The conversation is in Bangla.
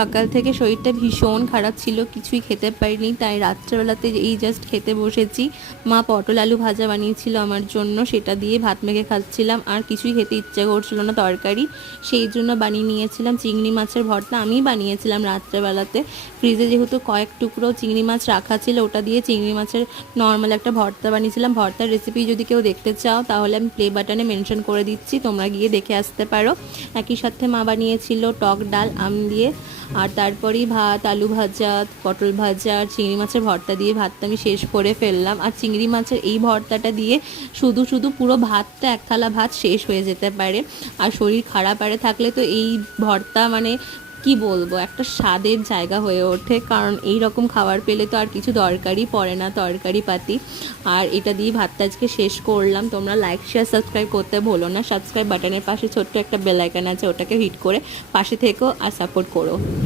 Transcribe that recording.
সকাল থেকে শরীরটা ভীষণ খারাপ ছিল, কিছুই খেতে পারিনি, তাই রাত্রেবেলাতে এই জাস্ট খেতে বসেছি। মা পটল আলু ভাজা বানিয়েছিল আমার জন্য, সেটা দিয়ে ভাত মেখে খাচ্ছিলাম। আর কিছুই খেতে ইচ্ছে করছিল না তরকারি, সেই জন্য বানিয়ে নিয়েছিলাম চিংড়ি মাছের ভর্তা। আমি বানিয়েছিলাম রাত্রেবেলাতে, ফ্রিজে যেহেতু কয়েক টুকরো চিংড়ি মাছ রাখা ছিল, ওটা দিয়ে চিংড়ি মাছের নর্মাল একটা ভর্তা বানিয়েছিলাম। ভর্তার রেসিপি যদি কেউ দেখতে চাও তাহলে আমি প্লে বাটনে মেনশন করে দিচ্ছি, তোমরা গিয়ে দেখে আসতে পারো। একই সাথে মা বানিয়েছিল টক ডাল আম দিয়ে, আর তারপরেই ভাত, আলু ভাজা, পটল ভাজা আর চিংড়ি মাছের ভর্তা দিয়ে ভাতটা আমি শেষ করে ফেললাম। আর চিংড়ি মাছের এই ভর্তাটা দিয়ে শুধু শুধু পুরো ভাতটা, এক থালা ভাত শেষ হয়ে যেতে পারে। আর শরীর খারাপ আরে থাকলে তো এই ভর্তা মানে কি বলবো, একটা স্বাদের জায়গা হয়ে ওঠে, কারণ এই রকম খাবার পেলে তো আর কিছু দরকারই পড়ে না তরকারি পাতি। আর এটা দিয়ে ভাতটা আজকে শেষ করলাম। তোমরা লাইক, শেয়ার, সাবস্ক্রাইব করতে ভুলো না। সাবস্ক্রাইব বাটনের পাশে ছোট্ট একটা বেল আইকন আছে, ওটাকে হিট করে পাশে থেকো আর সাপোর্ট করো।